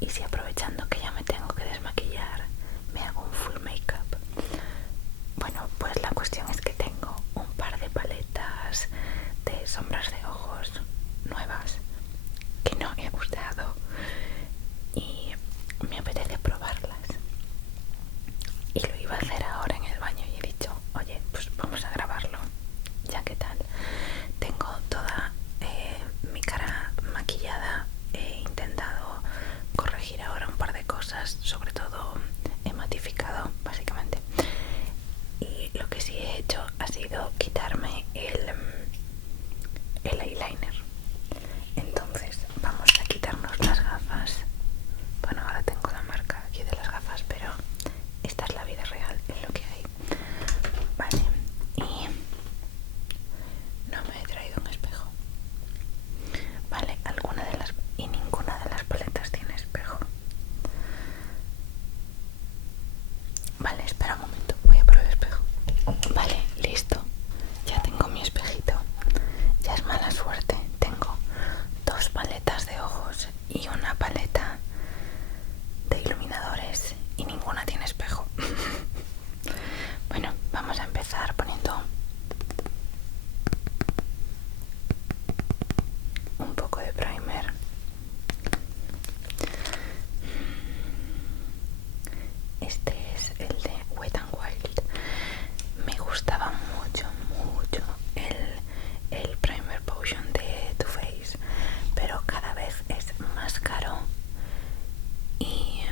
Y si aprovechando que ya me tengo que desmaquillar, me hago un full make-up. Bueno, pues la cuestión es que tengo un par de paletas de sombras de ojos nuevas que no he usado y me apetece probarlas. Y lo iba a hacer ahora en el baño y he dicho, oye, pues vamos a grabarlo, ya que tal. Tengo toda mi cara maquillada. He intentado corregir ahora un par de cosas, sobre todo he matificado básicamente. Y lo que sí he hecho ha sido quitarme el eyeliner. Entonces vamos a quitarnos las gafas. Bueno, ahora tengo la marca aquí de las gafas, pero esta es la vida real, es lo que hay. Vale, y no me he traído un espejo. Vale, alguna de las y ninguna de las paletas tiene espejo. Vale, espera un momento, voy a por el espejo. Vale, listo. Ya tengo mi espejito. Ya es mala suerte. Tengo dos paletas de ojos y una paleta de iluminadores y ninguna tiene espejo. Bueno, vamos a empezar poniendo un poco de primer. Este es el de Wet n Wild. Me gustaba mucho el primer potion de Too Faced, pero cada vez es más caro y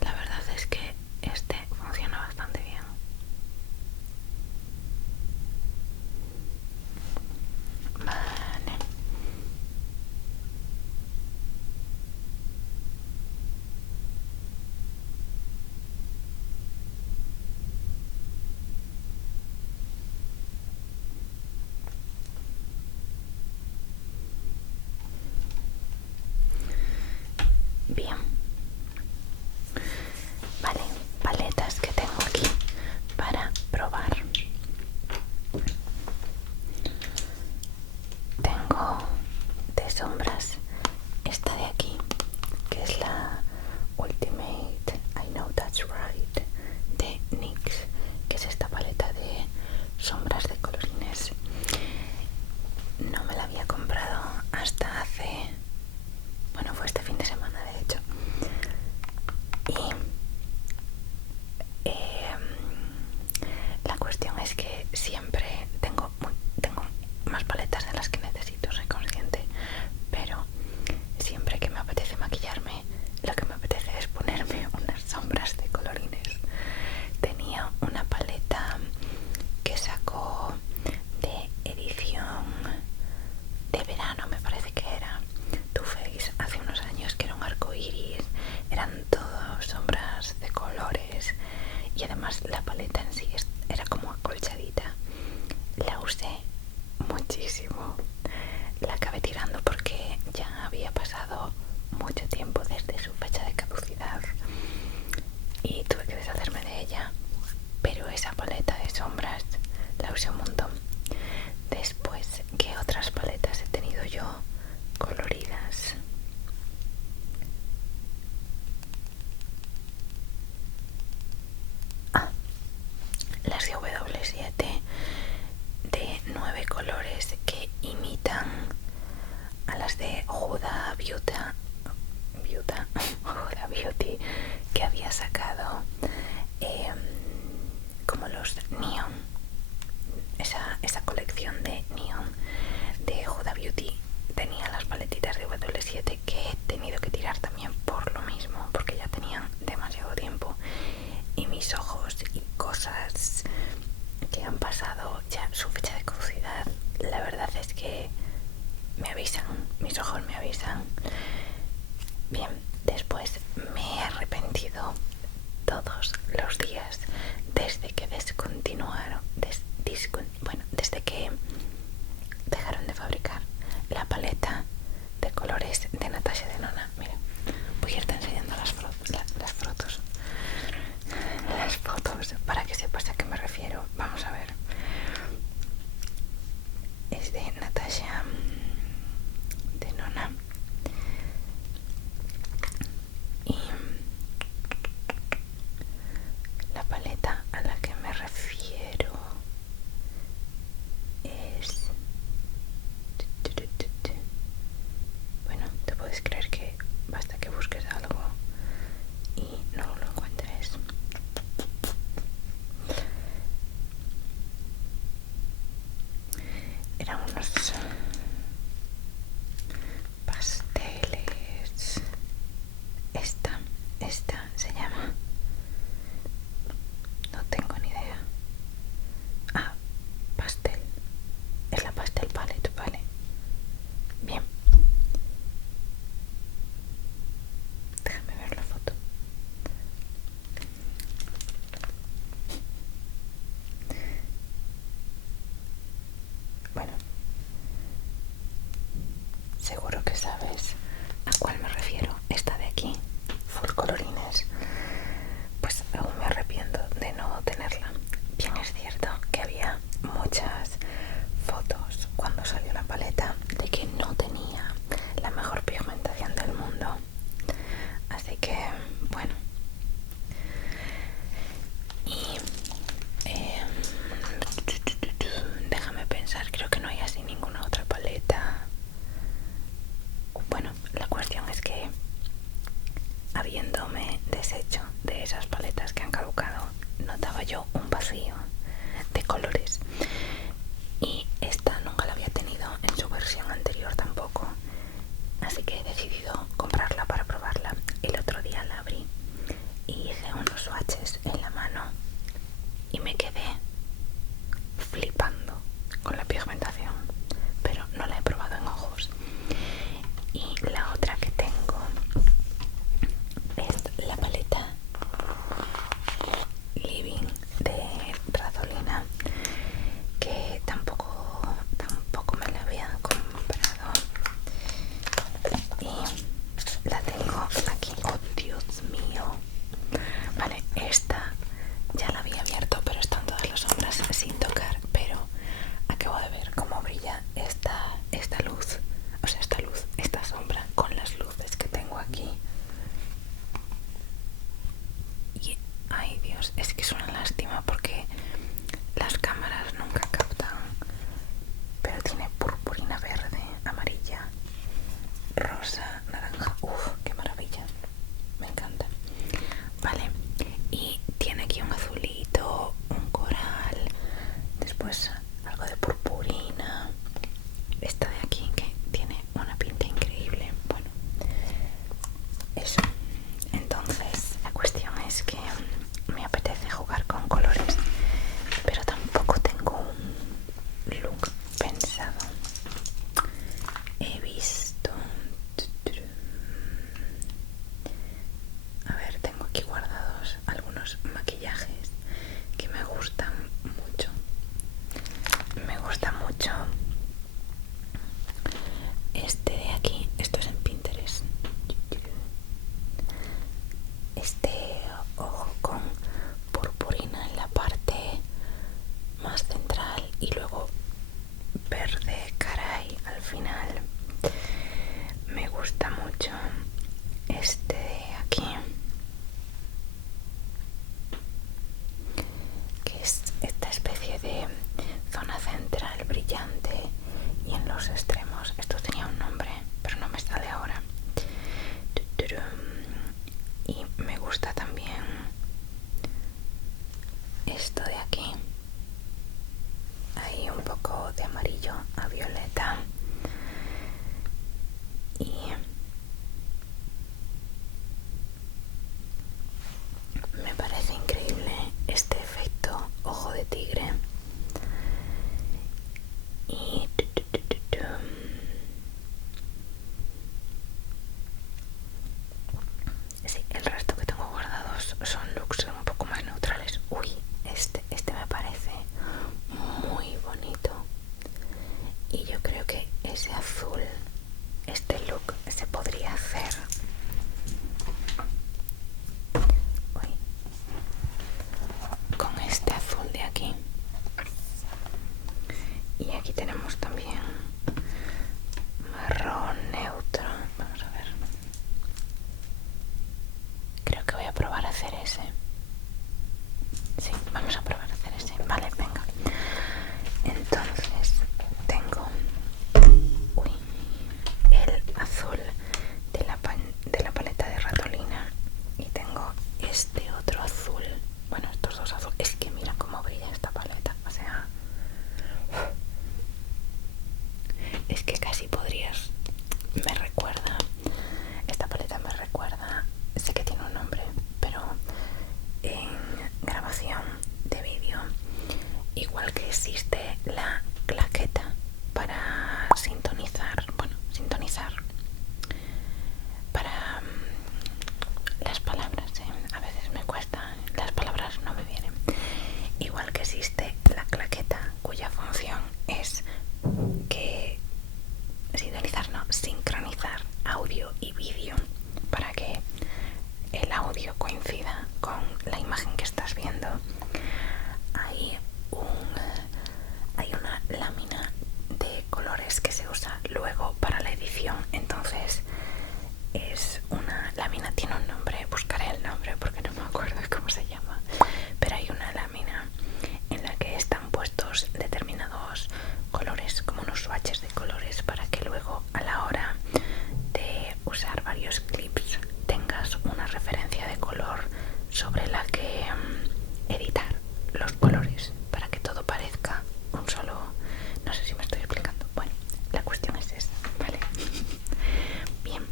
la verdad es que este funciona bastante bien. Vale. Bien. Vale, paletas que tengo aquí para probar. Tengo de sombras esta de aquí, que es la Ultimate I Know That's Right de NYX, que es esta paleta de sombras de colorines. No me la había comprado hasta hace... bueno, fue este fin de semana de hecho. Y la cuestión es que siempre tengo más paletas de las que necesito, soy consciente, pero siempre que me apetece maquillarme, lo que me apetece es ponerme unas sombras de colorines. Tenía una paleta que sacó de edición de verano, me parece que era Too Faced, hace unos años, que era un arco iris, eran todo sombras de colores y además la paleta en sí era como acolchadita. La usé muchísimo, la acabé tirando porque ya había pasado mucho tiempo desde su fecha de caducidad y tuve que deshacerme de ella, pero esa paleta de sombras la usé un montón. Después, ¿qué otras paletas he tenido yo coloridas? Las de W7 de 9 colores que imitan a las de Huda Beauty que había sacado, como los Neon, esa colección de Neon de Huda Beauty tenía las paletitas de W7 que he tenido que tirar también por lo mismo, porque ya tenían demasiado tiempo y mis ojos y cosas que han pasado ya su fecha de caducidad, la verdad es que me avisan, mis ojos me avisan. Bien, después me he arrepentido todos los días desde que descontinuaron, desde que dejaron de fabricar la paleta de colores de Natasha Denona. Mira, voy a irte enseñando las fotos para que sepas a qué me refiero. Vamos a ver. Es de Natasha Denona Es la Pastel Palette, vale. Bien. Déjame ver la foto. Bueno, seguro que sabes a cuál me refiero. Esta de aquí, full colorines. Pues aún me arrepiento de no tenerla. Bien es cierto que había muchas fotos cuando salió la paleta de que no tenía la mejor pigmentación del mundo. Así que, bueno. Y déjame pensar, creo que no hay así ninguna otra paleta. Bueno, la cuestión es que habiéndome deshecho de esas paletas que han caducado, notaba yo un vacío de colores. Y esta nunca la había tenido en su versión anterior tampoco. Así que he decidido comprarla para probarla. El otro día la abrí y hice unos swatches en la mano y me quedé flipando con la pigmentación, pero no la he probado en ojos. Y la otra que tengo es la paleta Living de Radolina, que tampoco me la había comprado y la tengo aquí. Oh, Dios mío. Vale, esta ya la había abierto, pero están todas las sombras sin tocar, pero acabo de ver cómo brilla esta luz, o sea, esta sombra con las luces que tengo aquí. Y, ay Dios, es que es una lástima porque las cámaras nunca captan, pero tiene purpurina verde, amarilla, rosa, naranja. Uf, qué maravilla, me encanta. Vale, y tiene aquí un azulito, un coral, después algo de purpurina, esta de aquí que tiene una pinta increíble. Bueno, eso. Entonces la cuestión es que me apetece jugar con colores, pero tampoco tengo un look pensado. He visto, a ver, tengo aquí guardados algunos maquillajes que me gustan mucho. Me gusta mucho este de aquí. Esto es en Pinterest. Este ojo con purpurina en la parte más central y luego verde caray al final. Me gusta mucho este de aquí, que es esta especie de zona central brillante y en los extremos. Esto tenía un nombre, pero no me sale ahora. Y me gusta también esto de aquí. Hay un poco de amarillo a violeta. Y me parece increíble este efecto ojo de tigre. Y sí, el resto que tengo guardados son looks un poco más neutrales. Uy, este me parece muy bonito. Y yo creo que ese azul, este look se podría hacer. Uy, con este azul de aquí. Y aquí tenemos también marrón neutro. Vamos a ver. Creo que voy a probar a hacer ese. Sí, vamos a probar a hacer ese. Vale, venga. Entonces tengo el azul de la paleta de Radolina y tengo este otro azul. Bueno, estos dos azules. Es que mira cómo brilla esta paleta. O sea, es que casi podrías. Me recuerda. Esta paleta me recuerda. Sé que tiene un nombre, pero luego para la edición. Entonces es una lámina, tiene un nombre, buscaré el nombre porque no me acuerdo cómo se llama, pero hay una lámina en la que están puestos determinados colores, como unos swatches de colores, para que luego a la hora de usar varios clips tengas una referencia de color sobre la que editar los colores, para que todo parezca un solo. No sé si me estoy explicando. Bueno, la cuestión es esa, ¿vale? Bien,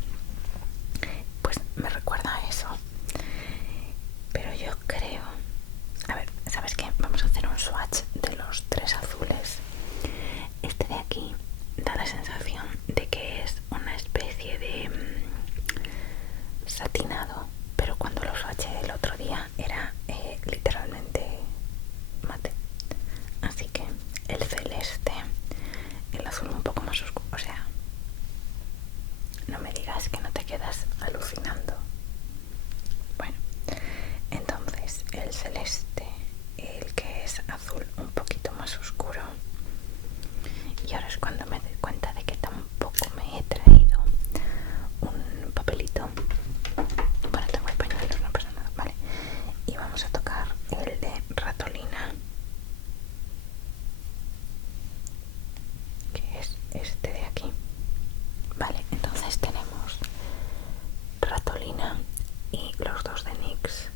pues me recuerda a eso, pero yo creo, a ver, ¿sabes qué? Vamos a hacer un swatch de los 3 azules. Este de aquí da la sensación de que es una especie de satinado, pero cuando lo swatché el otro día era literalmente mate. Así que el celeste, el azul un poco más oscuro, o sea, no me digas que no te quedas alucinando. Bueno, entonces el celeste, el que es azul un poquito más oscuro, y ahora es cuando me doy cuenta de que tampoco me he traído un papelito. Bueno, tengo el pañuelo, no pasa nada, vale. Y vamos a tocar el de ratolina, que es este de aquí. Vale, entonces tenemos ratolina y los dos de NYX.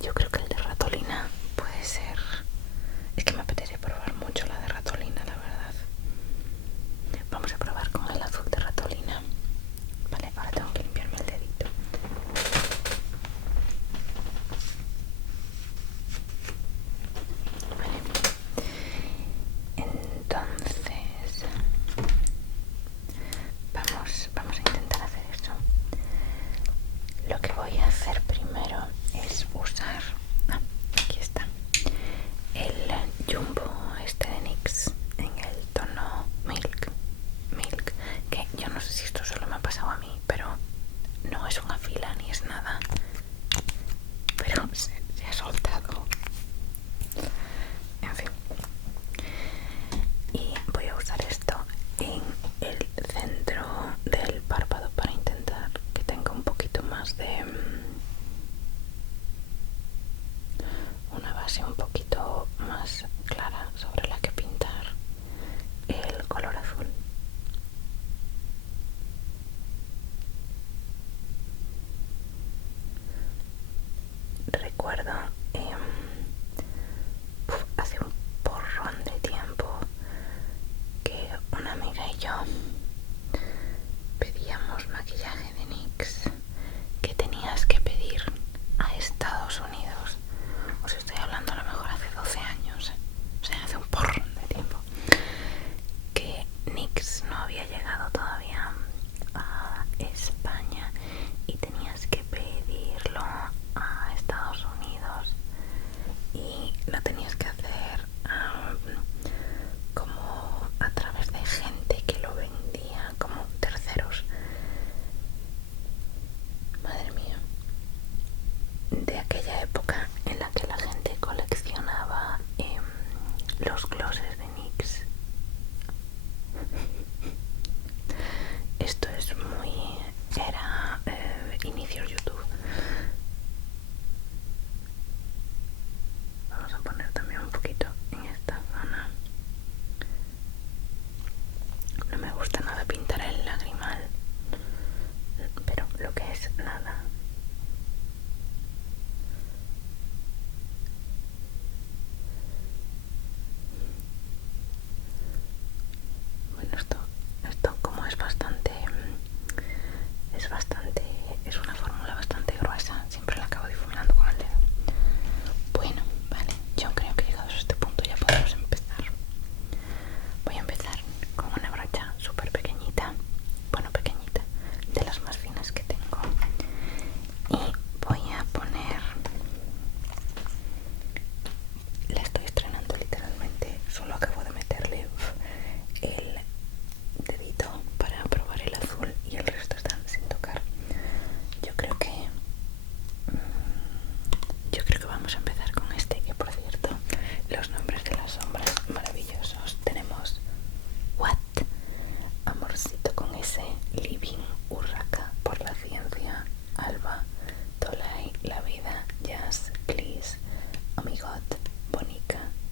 Yo creo que el de ratolina puede ser. Es que me apetece probar mucho la de ratolina, la verdad. Vamos a probar con el azul de ratolina. Vale, ahora tengo que limpiarme el dedito. Vale. Entonces vamos a intentar hacer eso. Lo que voy a hacer primero es usar, aquí está, el Jumbo este de NYX en el tono Milk, que yo no sé si esto solo me ha pasado a mí, pero no es una fila ni es nada, pero se ha soltado. En fin, y voy a usar esto en el centro del párpado para intentar que tenga un poquito más de una base un poquito más clara sobre la que pintar el color azul. Recuerdo hace un porrón de tiempo que una amiga y yo pedíamos maquillaje de NYX que tenías que pedir a Estados Unidos. Os estoy hablando a lo mejor hace 12 años, o sea, hace un porrón de tiempo, que NYX no había llegado todavía a España y tenías que pedirlo a Estados Unidos y lo tenías que hacer como a través de gente que lo vendía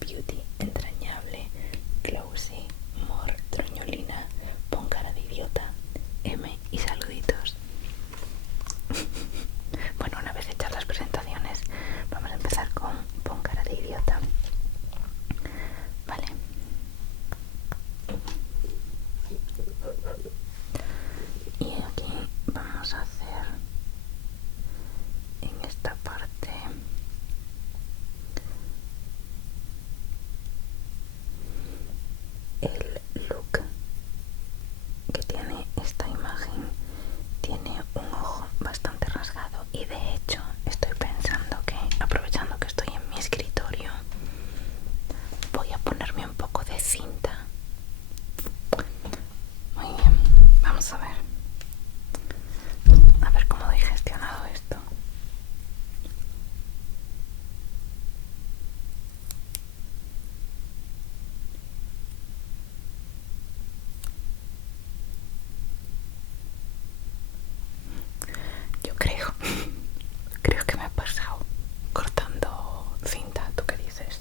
Beauty, entrañable, Closey, Mor, Troñolina, pon cara de idiota, M y saluditos. Bueno, una vez hechas las presentaciones, vamos a empezar con pon cara de idiota. Vale. Y aquí vamos a hacer en esta parte el look que tiene esta imagen. Tiene un ojo bastante rasgado y de hecho estoy pensando que, aprovechando que estoy en mi escritorio, voy a ponerme un poco de cinta. Muy bien, vamos a ver cómo doy gestionado esto. Yo creo que me he pasado cortando cinta. ¿Tú qué dices?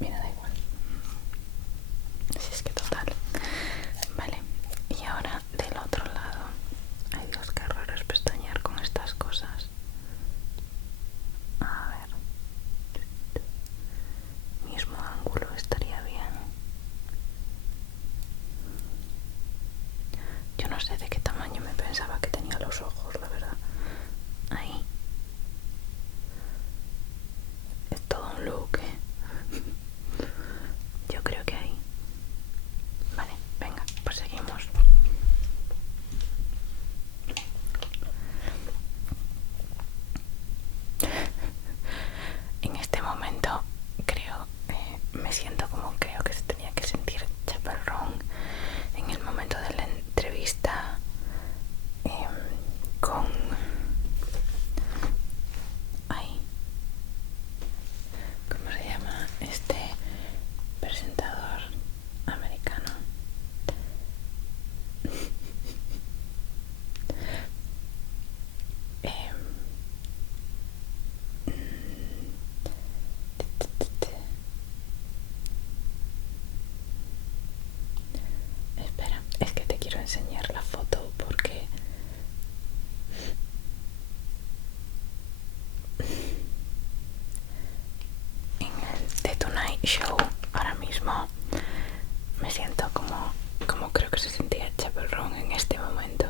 Mira, da igual. Si es que total. Vale, y ahora del otro lado. Ay Dios, qué raro es pestañear con estas cosas. A ver, mismo ángulo estaría bien. Yo no sé de qué tamaño me pensaba que tenía los ojos, la verdad. Ahí. Es todo un look, ¿eh? Yo creo que ahí. Vale, venga, pues seguimos. En este momento me siento como creo que se tenía que sentir Chappell Roan en el momento de la entrevista con ¿cómo se llama este presentador americano? Espera, es que te quiero enseñar la foto porque en el The Tonight Show ahora mismo me siento como creo que se sentía Chappell Roan en este momento.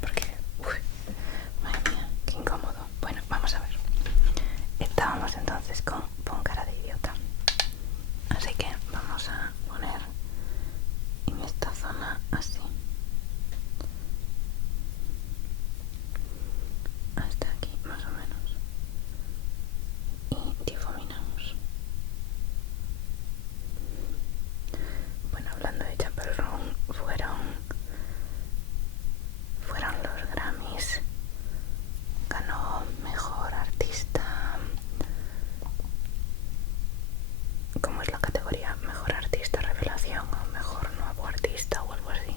Porque, madre mía, qué incómodo. Bueno, vamos a ver. Estábamos entonces con pon cara de idiota. Así que vamos a poner en esta zona así. Hasta aquí, más o menos. Y difuminamos. Bueno, hablando de Chappell Roan, fueron los Grammys. Ganó mejor artista. ¿Cómo es la categoría? Mejor artista revelación o mejor nuevo artista o algo así.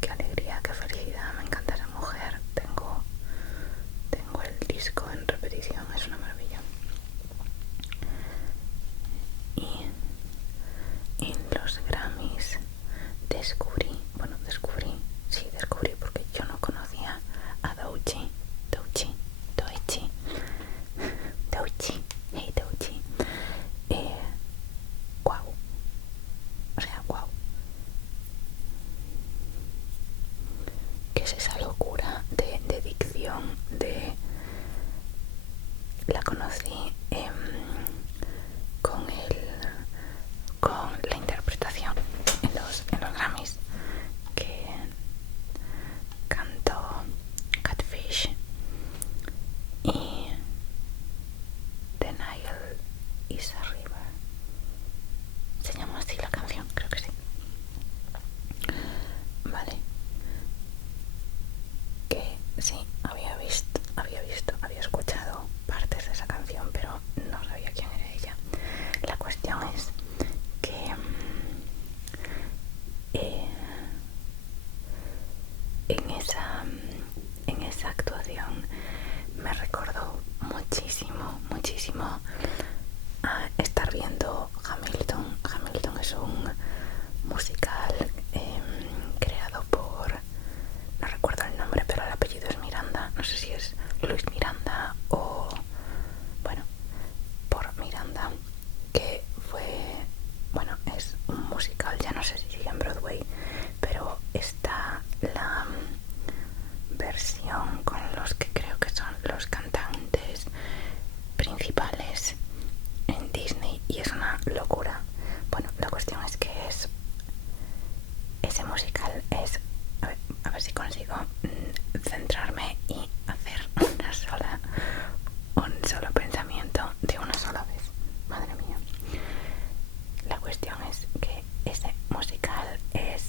Qué alegría, qué felicidad, me encanta esa mujer. Tengo el disco en repetición, es una maravilla. Y en los Grammys descubrí porque yo no conocía a Doechii, hey Doechii, guau, o sea, guau, ¿qué es esa locura de dicción? La conocí con la interpretación en los Grammys que cantó Catfish y The Nile is a River. Se llama así la canción, creo que sí. Vale, que sí, había escuchado partes de esa canción, pero no sabía quién era ella. La cuestión es que en esa actuación no sé si es Luis Miranda o, bueno, por Miranda, que fue, bueno, es un musical, ya no sé si sigue en Broadway, pero está la versión con los que creo que son los cantantes principales en Disney y es una locura. Bueno, la cuestión es que ese musical es, a ver si consigo centrarme y hacer un solo pensamiento de una sola vez. Madre mía. La cuestión es que ese musical es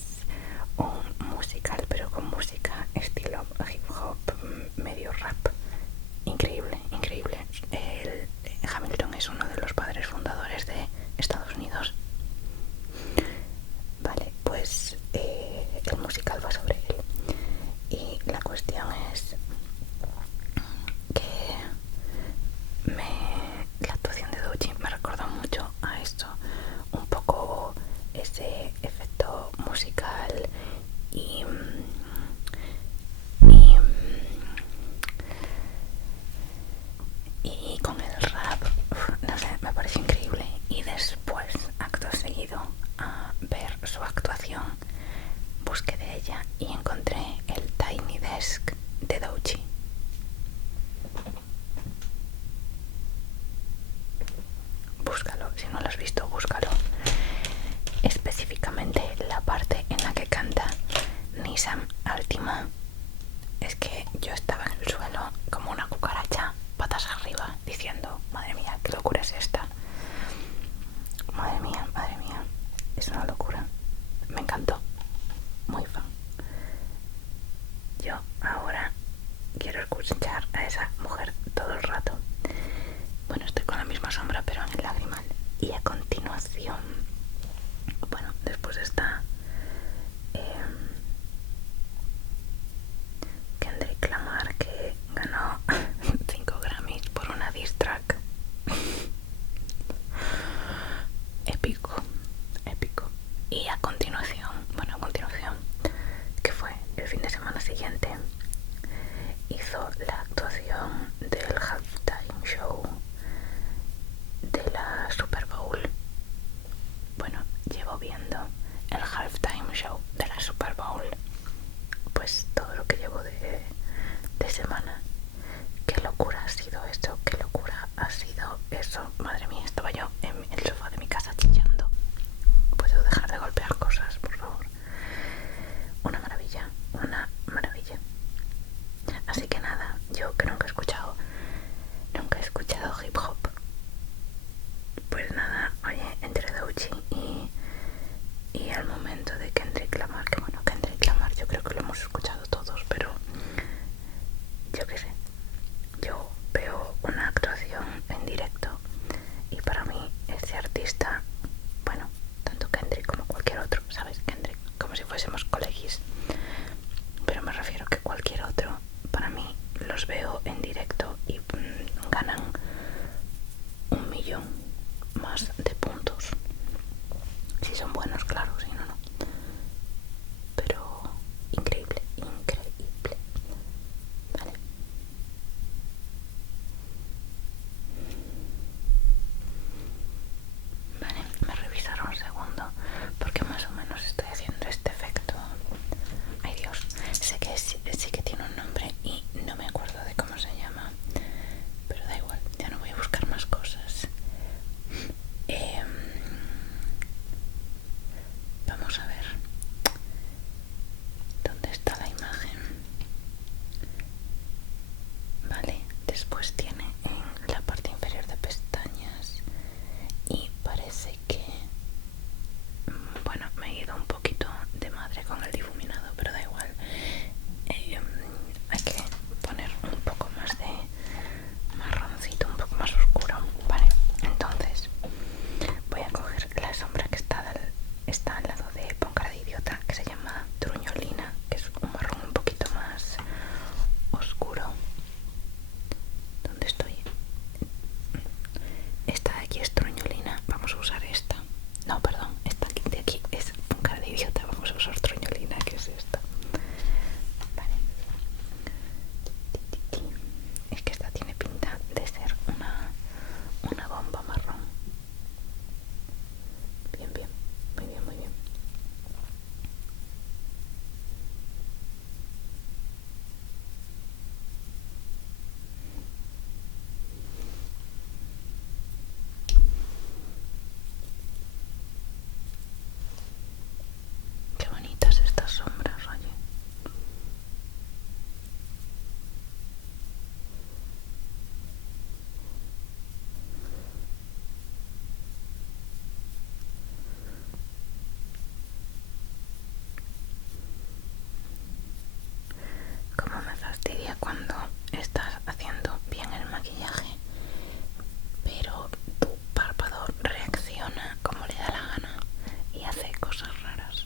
un musical pero con música estilo hip hop, medio rap. Increíble, increíble. Hamilton es uno de los padres fundadores de Estados Unidos. Vale, pues el musical va sobre él. Y la cuestión es que la actuación de Douchi me recuerda mucho a esto, un poco ese efecto musical y con el rap, no sé, me pareció increíble. Y después, acto seguido a ver su actuación, busqué de ella y encontré el Tiny Desk de Douchi. Búscalo, si no lo has visto, búscalo. Específicamente la parte en la que canta Nissan Altima. Es que yo estaba en el suelo como una cucaracha, patas arriba, diciendo, madre mía, qué locura es esta. Madre mía, es una locura. Me encantó, muy fan. Yo ahora quiero escuchar a esa mujer todo el rato. Bueno, estoy con la misma sombra pero en el lagrimal. Y a continuación, bueno, después está Kendrick Lamar, que ganó 5 Grammys por una diss track. Épico, épico. Y a continuación, que fue el fin de semana siguiente, hizo la actuación del halftime show de la Super Bowl. Bueno, llevo viendo el halftime show de la Super Bowl pues todo lo que llevo de semana. Qué locura ha sido esto, qué locura ha sido eso. Madre mía, estaba yo en el sofá de mi casa chillando. ¿Puedo dejar de golpear cosas, por favor? Una maravilla, una maravilla. Así que nada, yo que nunca he escuchado hip hop, pues nada, oye, entre Douchi y el momento de Kendrick Lamar, que bueno, Kendrick Lamar yo creo que lo hemos escuchado todos, pero yo qué sé, yo veo una actuación en directo y para mí ese artista, bueno, tanto Kendrick como cualquier otro, ¿sabes? Kendrick, como si fuésemos colegis, pero me refiero que cualquier otro, para mí los veo en directo y ganan 1.000.000 más de puntos si son buenos, claro, si no, no. Pero increíble, increíble. Vale. Vale, me revisaron un segundo porque más o menos estoy haciendo este efecto. Ay Dios, sé que sí que tiene un nombre y no me acuerdo de cómo se llama, pero da igual, ya no voy a buscar más cosas. Vamos a ver dónde está la imagen. Vale, después tiene en la parte inferior de pestañas y parece que, bueno, me he ido un poquito de madre con el difuminado, pero da igual. Hay que poner un poco más de marroncito, un poco más oscuro. Vale, entonces voy a coger la sombra que está al lado de Pon cara de idiota, que se llama Truñolina, que es un marrón un poquito más oscuro. ¿Dónde fastidia cuando estás haciendo bien el maquillaje, pero tu párpado reacciona como le da la gana y hace cosas raras.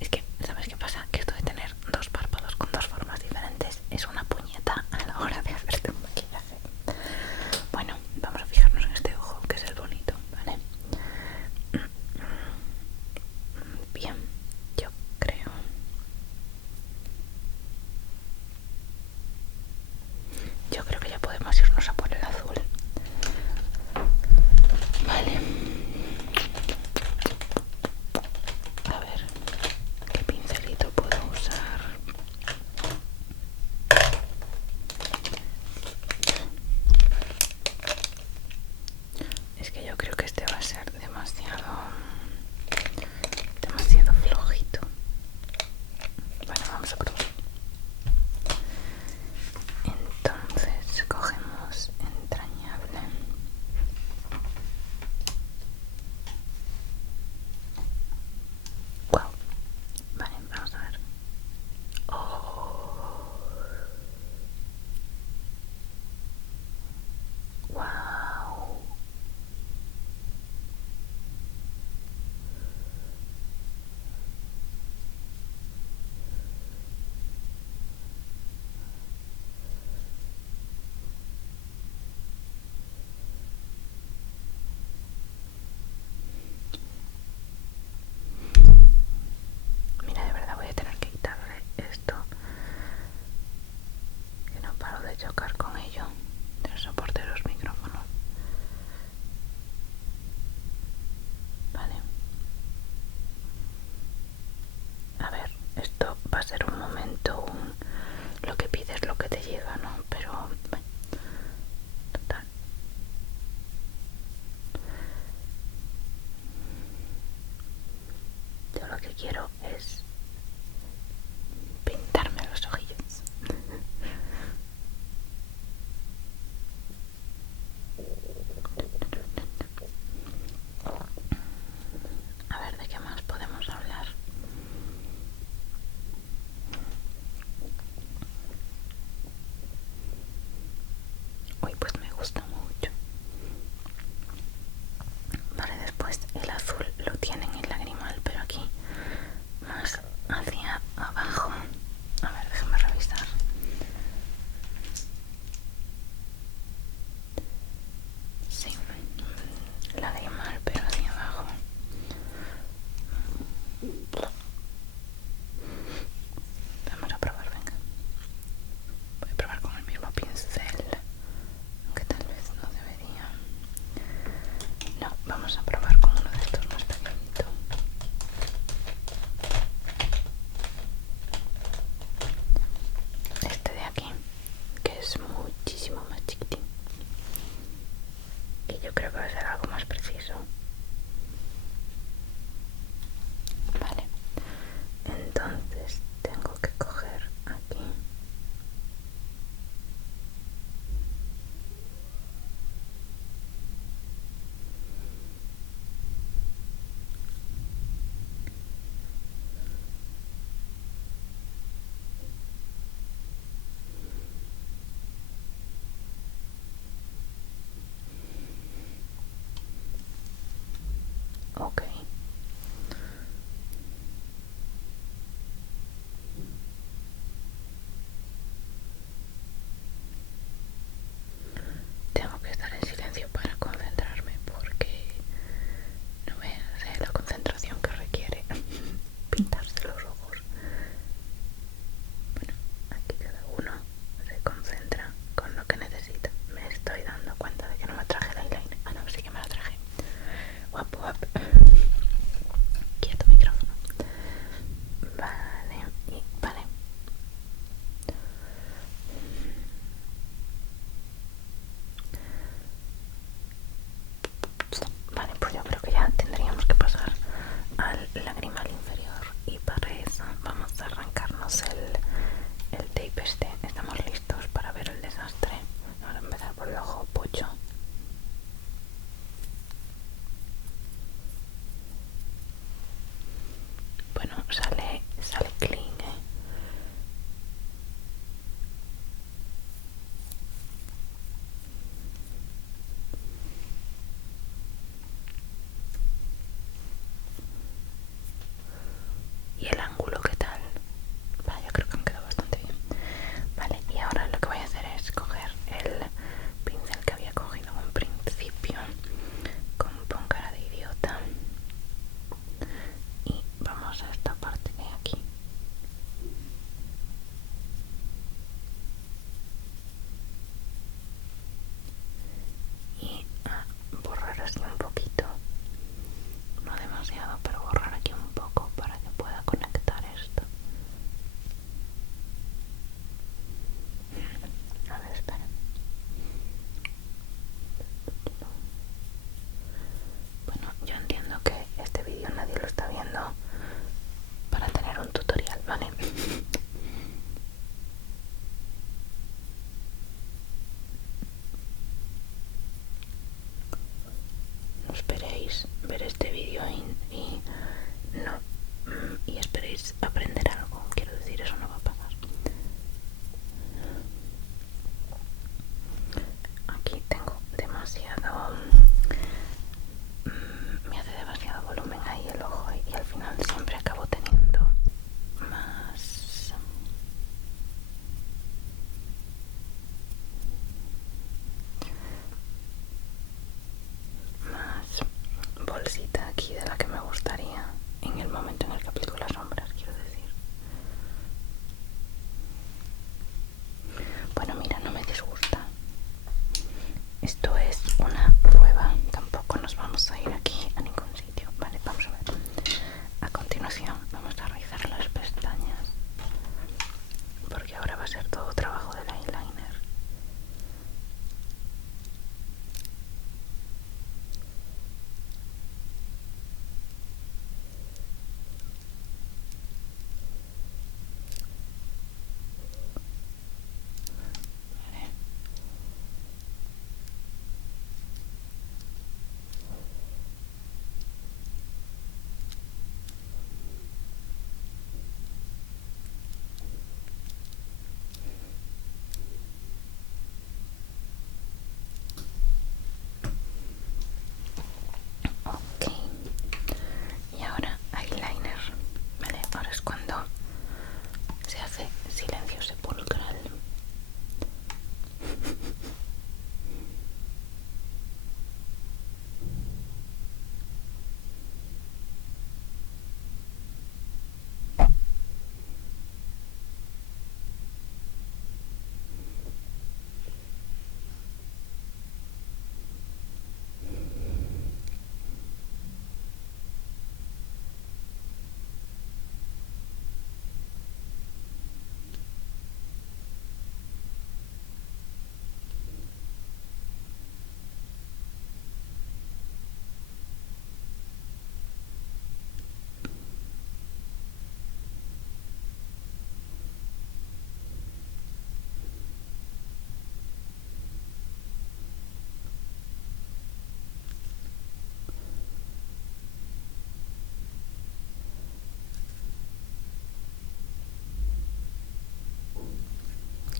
Es que, ¿sabes qué pasa? Que esto de tener dos párpados con dos formas diferentes es una puñeta a la hora de hacerte un maquillaje. Bueno, vamos a fijarnos en este ojo, que es el bonito, ¿vale? Bien, yo creo... Yo creo que ya podemos irnos a por el azul. Vale. A ver, ¿qué pincelito puedo usar? Es que yo creo que este va a ser demasiado flojito. Bueno, vamos a probar. Entonces cogemos entrañable. Wow. Vale, vamos a ver. Oh. Wow. Mira, de verdad voy a tener que quitarle esto, que no paro de chocar con ello, del soporte de los micrófonos. Vale. A ver, esto va a ser un momento, lo que pides, lo que te llega, ¿no? Pero, bueno, total. Yo lo que quiero es pintarme los ojillos. ver este vídeo y no y esperéis aprender algo. Quiero decir, eso no va a pasar. Aquí tengo demasiado, me hace demasiado volumen ahí el ojo y al final siempre acabo teniendo más bolsita aquí de la que me gustaría en el momento en el que aplico las sombras, quiero decir. Bueno, mira, no me disgusta. Esto es una prueba, tampoco nos vamos a ir aquí a ningún sitio. Vale, vamos a ver. A continuación vamos a rizar las pestañas, porque ahora va a ser todo trabajo del eyeliner. Vale. Ok, y ahora eyeliner. Vale, ahora es cuando se hace silencio sepulcral.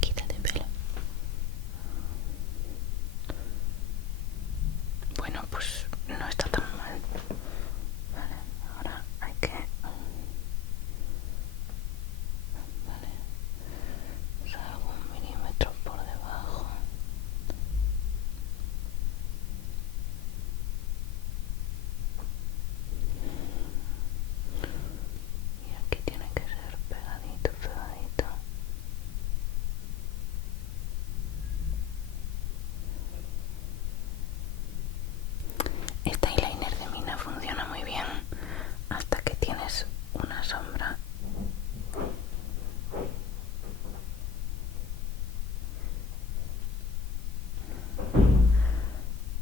Quítate pelo. Bueno, pues no está tan mal. Vale, ahora hay que... Vale, salgo 1 milímetro por debajo. Y aquí tiene que ser pegadito, pegadito. Este eyeliner de Mina funciona muy bien hasta que tienes una sombra.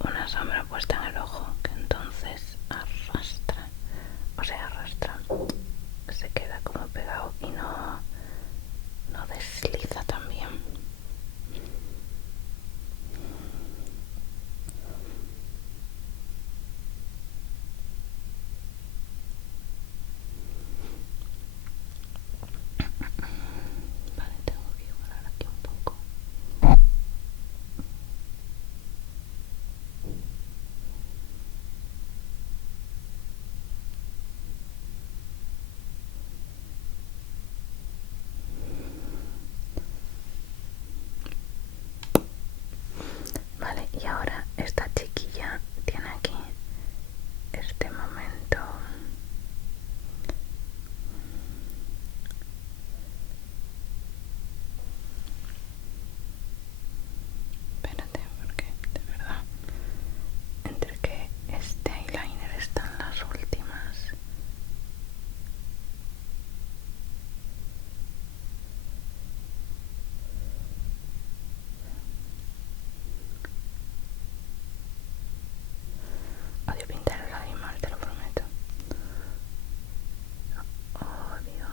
Una sombra puesta en el ojo, que entonces arrastra, o sea, arrastra, se queda como pegado y no desliza tan bien. Vale, tengo que igualar aquí un poco. Vale, y ahora esta chiquilla tiene aquí este momento. Espérate, porque de verdad, entre que este eyeliner está en las últimas. Odio pintar el lagrimal, te lo prometo. Odio.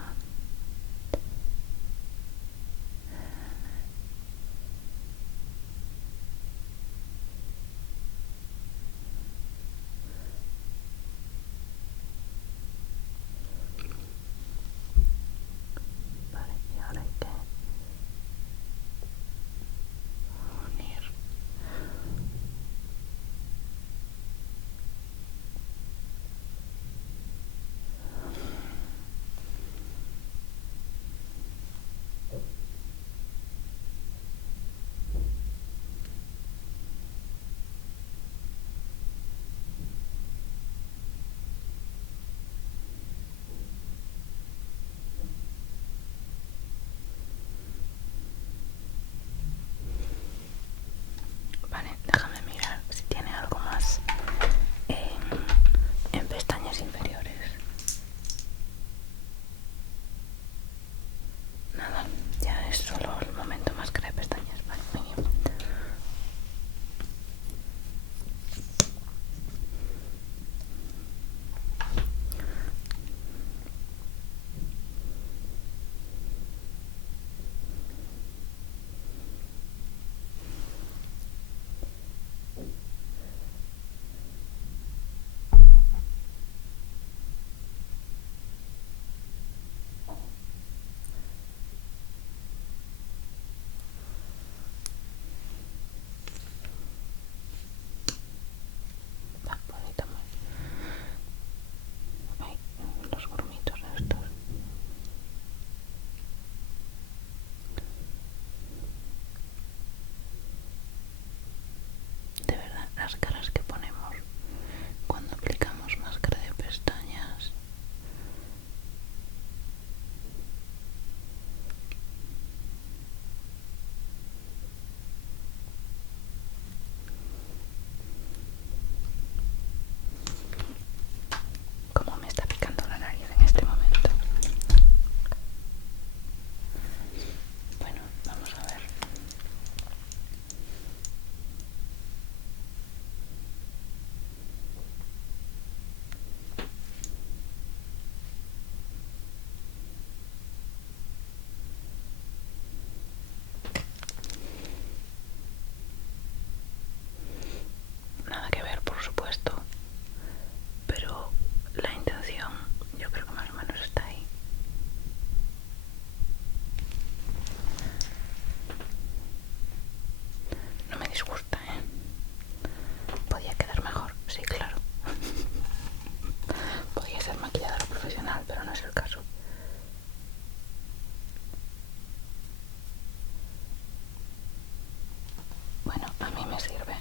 Bueno, a mí me sirve.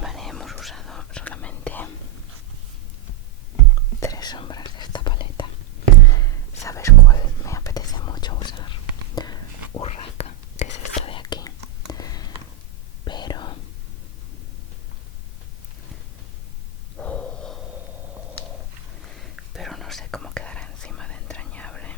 Vale, hemos usado solamente 3 sombras de esta paleta. ¿Sabes cuál me apetece mucho usar? Urraca, que es esta de aquí. Pero no sé cómo quedará encima de entrañable.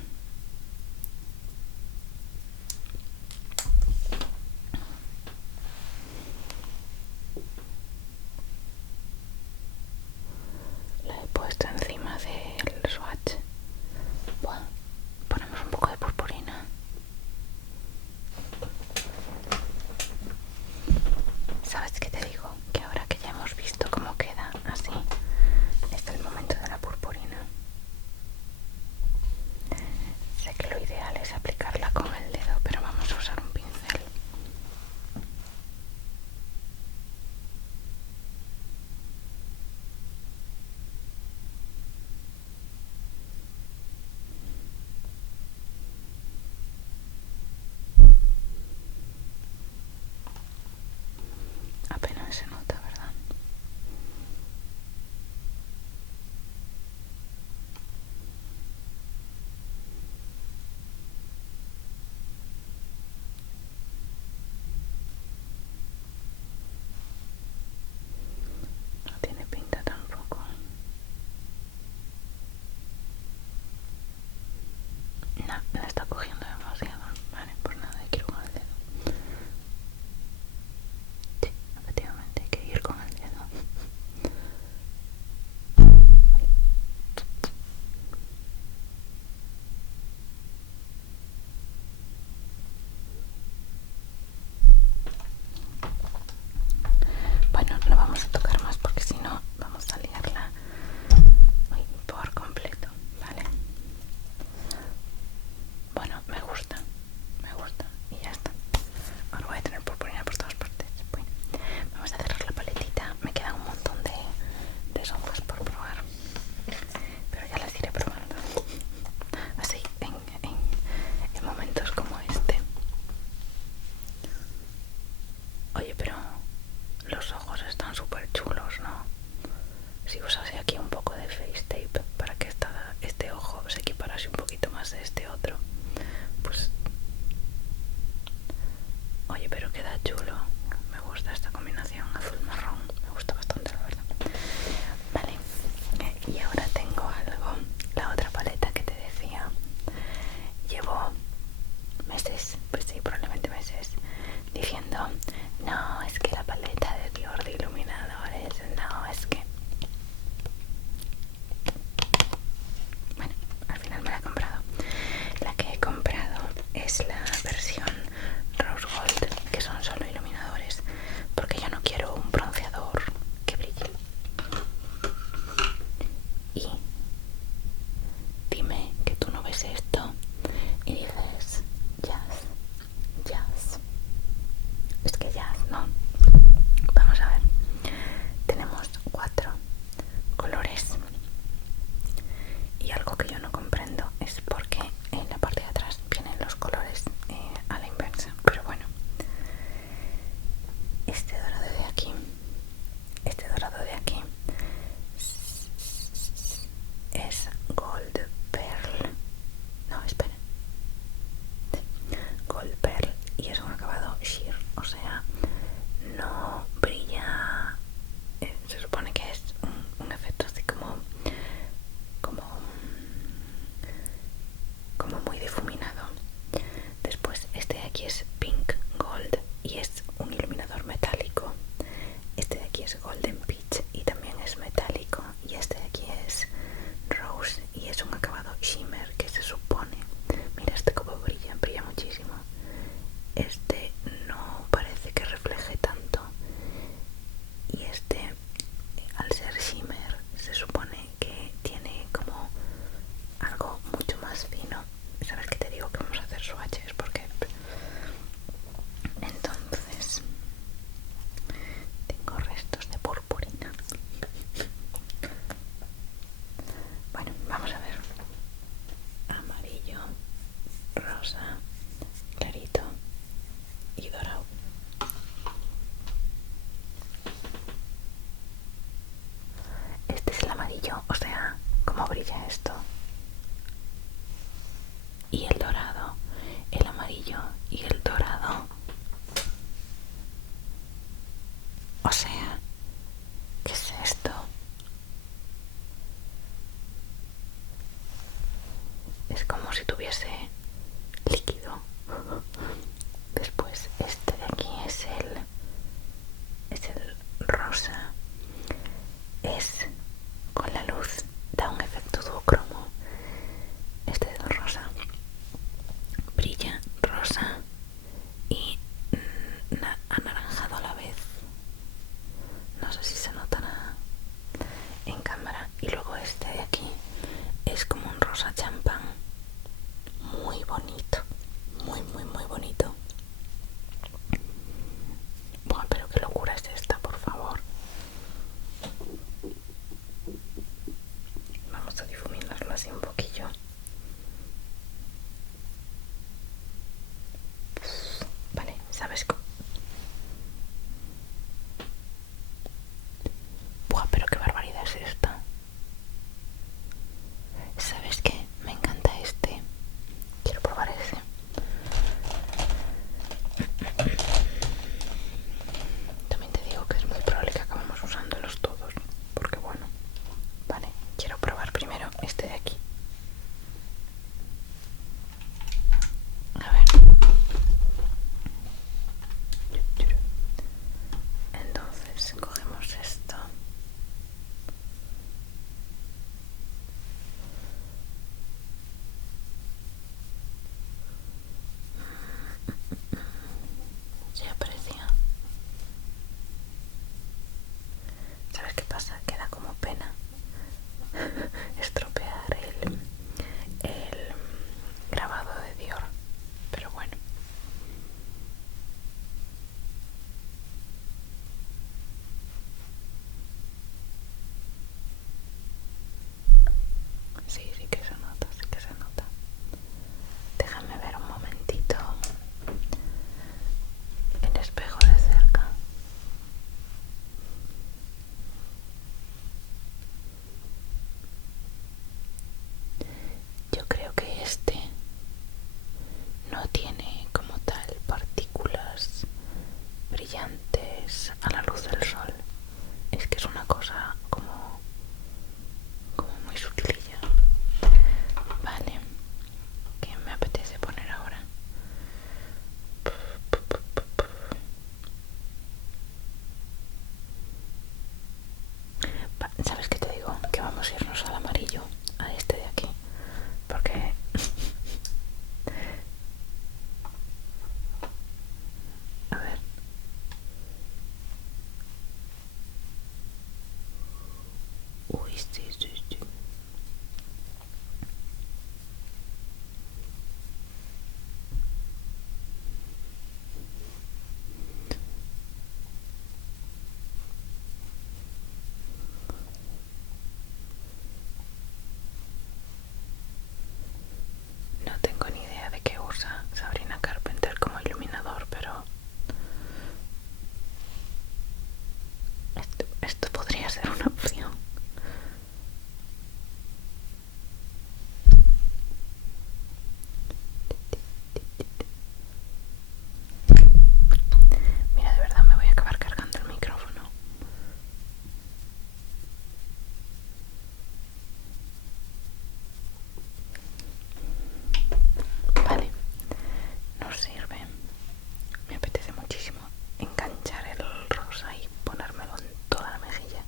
La he puesto encima del swatch. Buah, ponemos un poco de purpurina. ¿Sabes qué te digo? Que ahora que ya hemos visto cómo queda así, es el momento de la purpurina. Sé que lo ideal es aplicarla con el dedo, pero vamos a usar un pincel. Apenas se nota, ¿verdad? No tiene pinta tampoco. No, me la está cogiendo demasiado. Vale, pues nada, hay que ir con el dedo. Sí, efectivamente hay que ir con el dedo. Bueno, no vamos a tocar más porque si no vamos a liarla por completo, ¿vale? Bueno, me gusta y ya está. Ahora voy a tener purpurina por todas partes. Bueno, vamos a cerrar la paletita. Me quedan un montón de sombras por probar, pero ya las iré probando así en momentos como este. Oye, pero los ojos están súper chulos, ¿no? Si usase aquí un poco de face tape para que este ojo se equiparase un poquito más de este otro, pues... Oye, pero queda chulo. Me gusta esta combinación azul-marrón. Me gusta bastante, la verdad. Vale. Y ahora tengo algo. La otra paleta que te decía. Llevo meses, pues sí, probablemente meses, diciendo, no, es que la paleta de Dior de iluminadores, no, es que... Bueno, al final me la he comprado. La que he comprado es la versión Rose Gold, que son solo iluminadores, porque yo no quiero un bronceador que brille. Y dime que tú no ves esto y dices, jazz. Es que jazz, ¿no? Vamos a ver. Tenemos 4 colores. Y algo que yo no comprendo es por qué en la parte de atrás vienen los colores amarillo, o sea, ¿cómo brilla esto? Y el dorado, el amarillo y el dorado. O sea, ¿qué es esto? Es como si tuviese líquido. Después este de aquí es el rosa. Es con la luz, da un efecto duocromo. Este es el rosa. Brilla rosa y anaranjado a la vez. No sé si se notará en cámara. Y luego este de aquí es como un rosa champán, muy bonito, muy muy bonito. Buah, pero qué locura es esta, por favor. Vamos a difuminarlo así un poquillo. Vale, ¿sabes? Buah, pero qué barbaridad es esta. ¿Sabes qué? Me encanta este. Quiero probar ese. También te digo que es muy probable que acabemos usándolos todos, porque bueno, vale, quiero probar primero este de aquí. A ver. Entonces cogemos esto. Se aprecia. ¿Sabes qué pasa? Que da como pena estropear el grabado de Dior, pero bueno. Sí, sí que se nota, sí que se nota. Déjame ver un momentito el espejo de cerca. Yo creo que este no tiene como tal partículas brillantes a la luz del sol. Es que es una cosa como muy sutililla. Vale, ¿qué me apetece poner ahora? ¿Sabes qué te digo? Que vamos a irnos al amarillo, a este de aquí, porque a ver. Uy, sí, sí, sí. No tengo ni idea de qué usa Sabrina Carpenter como iluminador, pero esto podría ser una opción. Mira, de verdad me voy a acabar cargando el micrófono. Vale, nos sirve. Me apetece muchísimo enganchar el rosa y ponérmelo en toda la mejilla.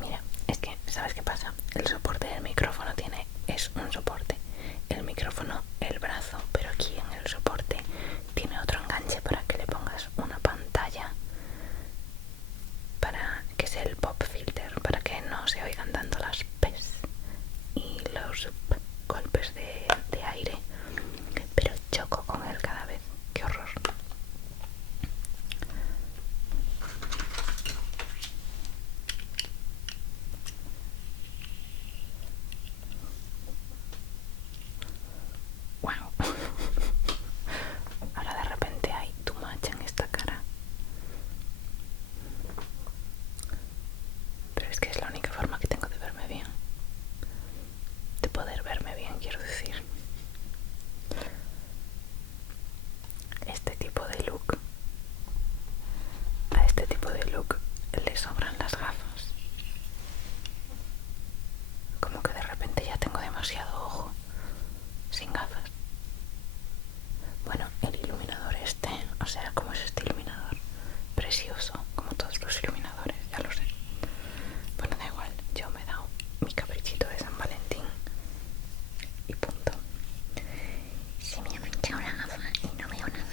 Mira, es que, ¿sabes qué pasa? El soporte del micrófono es un soporte. El micrófono, el brazo, pero aquí en el soporte tiene otro enganche para que le pongas una pantalla, para que sea el pop filter, para que no se oigan tanto las P's y los golpes de aire. Pero choco con él cada vez. ¡Qué horror! ¡Wow! Ahora de repente hay too much en esta cara. quiero decir. Este tipo de look, a este tipo de look le sobran las gafas. Como que de repente ya tengo demasiado ojo sin gafas. Bueno, el iluminador este, o sea, como es este iluminador precioso, como todos los iluminadores, ya lo sé. Bueno, da igual, yo me he dado mi caprichito de San Valentín y punto. Se me ha manchado la gafa y no veo nada.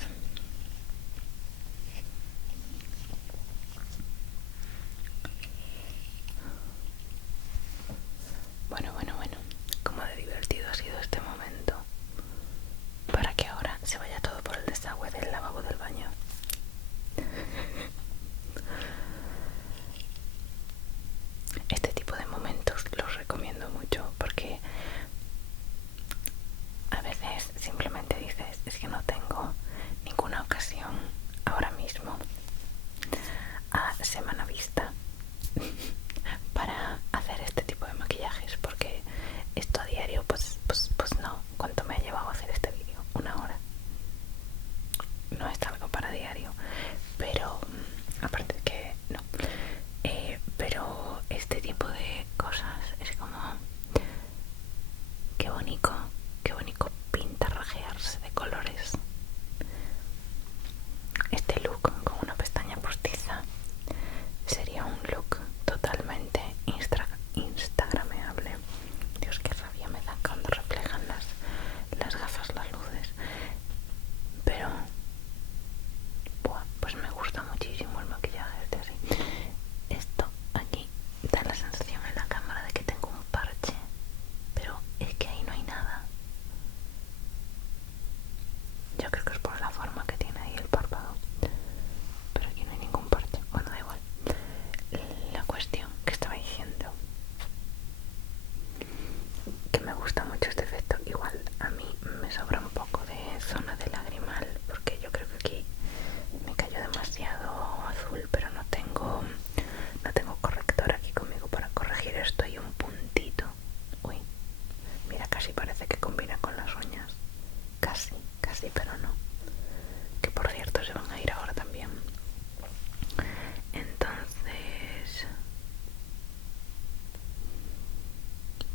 Bueno, como de divertido ha sido este momento, para que ahora se vaya todo por el desagüe del lavabo del baño. Este tipo de momentos los recomiendo mucho porque a veces simplemente dices, es que no tengo ninguna ocasión ahora mismo a semana vista para hacer este tipo de maquillajes, porque esto a diario pues no. ¿Cuánto me ha llevado a hacer este vídeo? 1 hora. No es algo para diario, pero aparte de que no, pero este tipo de cosas es como qué bonito pintarrajearse de colores. Este look con una pestaña postiza sería un look totalmente instagrameable. Dios, qué rabia me da cuando reflejan las gafas, las luces. Pero buah, pues me gusta muchísimo el maquillaje este así. Esto aquí da la sensación en la cámara de que tengo un parche, pero es que ahí no hay nada. Yo creo que es por la forma que tiene ahí el párpado, pero aquí no hay ningún parche. Bueno, da igual. La cuestión que estaba diciendo, que me gusta mucho este efecto. Igual a mí me sobra un poco de zona de lagrimal, porque yo creo que aquí me cayó demasiado azul, pero no tengo corrector aquí conmigo para corregir esto. Y un puntito, uy, mira, casi parece que combina con las uñas, casi, pero no, que por cierto se van a ir ahora también. Entonces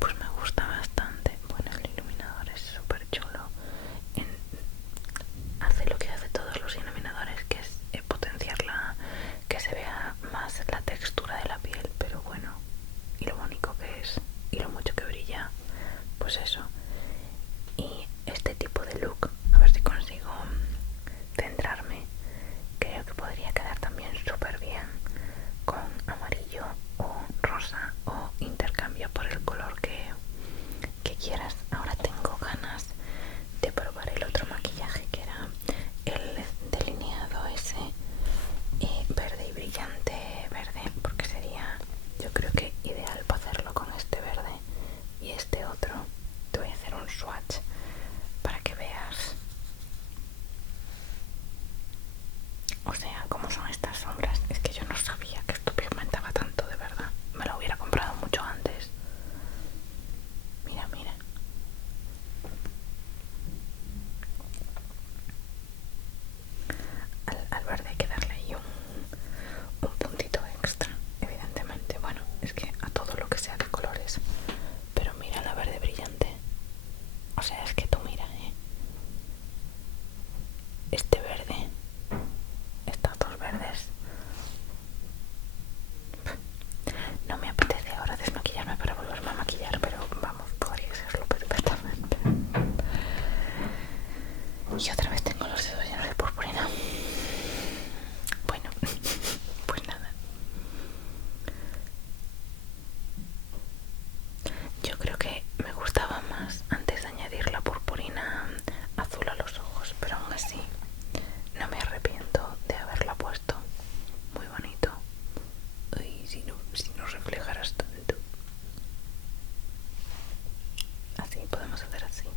pues me gusta bastante. Bueno, el iluminador es súper chulo. Hace lo que hace todos los iluminadores, que es potenciar que se vea más la textura de la piel, pero bueno, y lo bonito que es, y lo mucho que brilla, pues eso. Y este tipo de look, a ver si consigo centrarme, creo que podría quedar también súper bien con amarillo o rosa, o intercambia por el color que quieras. Ahora tengo ganas de probar el otro maquillaje, que era el delineado ese verde y brillante verde, porque sería, yo creo que ideal para hacerlo con este verde y este otro. Te voy a hacer un swatch para que veas, o sea, cómo son estas sombras. Es que yo no sabía que esto pigmentaba tanto, de verdad. Me lo hubiera comprado mucho antes. Mira, mira. Al verde hay que darle ahí un puntito extra, evidentemente. Bueno, es que a todo lo que sea de colores. Pero mira la verde brillante. O sea, es que tú mira, este verde, estas dos verdes. No me apetece ahora desmaquillarme para volverme a maquillar, pero vamos, podría serlo perfectamente. Y otra vez tengo los dedos llenos de purpurina. Bueno, pues nada. Yo creo que me gustaba más antes de añadir la purpurina azul a los ojos, pero aún así no me arrepiento de haberla puesto. Muy bonito. Ay, si no reflejaras tanto. Así, podemos hacer así.